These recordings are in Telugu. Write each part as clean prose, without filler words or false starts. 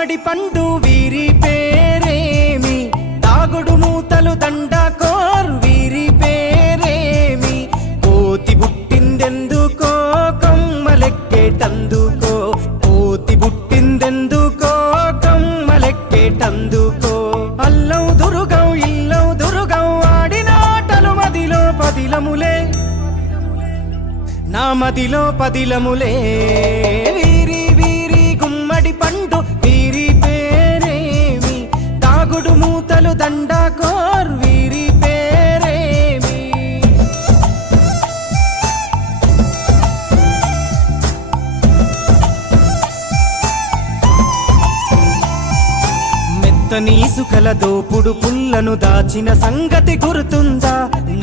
గుమ్మడి పండు వీరి పేరేమి, దాగుడు మూతలు దండకోర్ వీరి పేరేమి, కోతి పుట్టిందెందుకో కొమ్మలెక్కేటందుకో, కోతి పుట్టిందెందుకో కొమ్మలెక్కేటందుకో, అల్లం దురుగం ఇల్లం దురుగం ఆడినాటలు మదిలో పదిలములే, నా మదిలో పదిలములే, వీరి వీరి గుమ్మడి పండు వీరి పేరేమి, దాగుడు మూతలు దండకోర్ వీరి పేరేమి. మెత్తని ఇసుకల దోపుడు పుల్లను దాచిన సంగతి గుర్తుందా,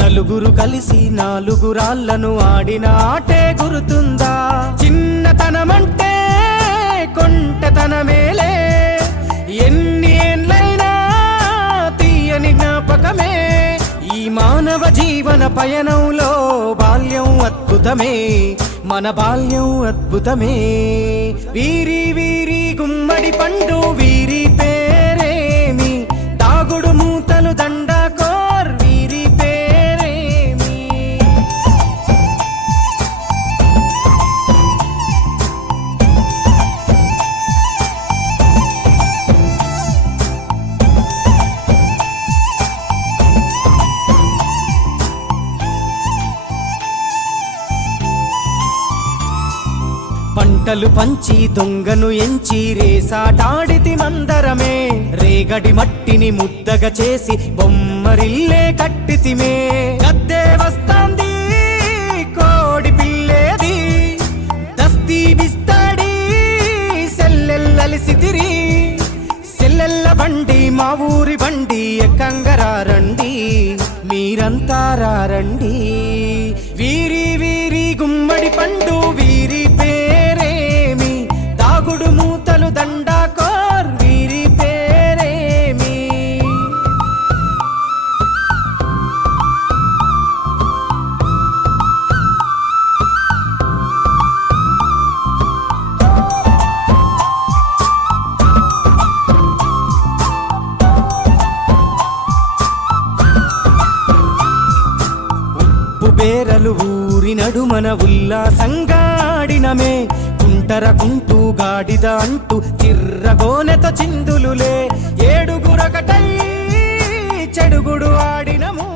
నలుగురు కలిసి నాలుగురాళ్లను ఆడిన ఆటే గుర్తుందా, చిన్నతనమంటే కొంటతనమేలే, ఎన్ని ఏండ్లైనా తీయని జ్ఞాపకమే, ఈ మానవ జీవన పయనంలో బాల్యం అద్భుతమే, మన బాల్యం అద్భుతమే, వీరి వీరి గుమ్మడి పండు వీరి పేరేమి, దాగుడు మూతలు దండకోర్ వీరి పేరేమి. పంటలు పంచి దొంగను ఎంచి రేసాటాడితి మందరమే, రేగడి మట్టిని ముద్దగా చేసి బొమ్మరిల్లే కట్టితిమే, గద్దే వస్తాంది కోడి పిల్లేది, దస్తీ బిస్తాడి సెల్లెల్లలిసితిరి, సెల్లెల్ల బండి మా ఊరి బండి ఎక్కంగరారండి, మీరంతా రారండి, వీరి వీరి గుమ్మడి పండు వీరి పేరేమి, దాగుడు మూతలు దండకోర్ వీరి పేరేమి. ఉప్పు బేరలు ఊరి నడుమన ఉల్లాసంగా ఆడినమే, కుంటరకుంటూ గాడిద అంటూ చిర్రగోనెతో చిందులులే, ఏడుగురొకటై చెడుగుడు ఆడినము.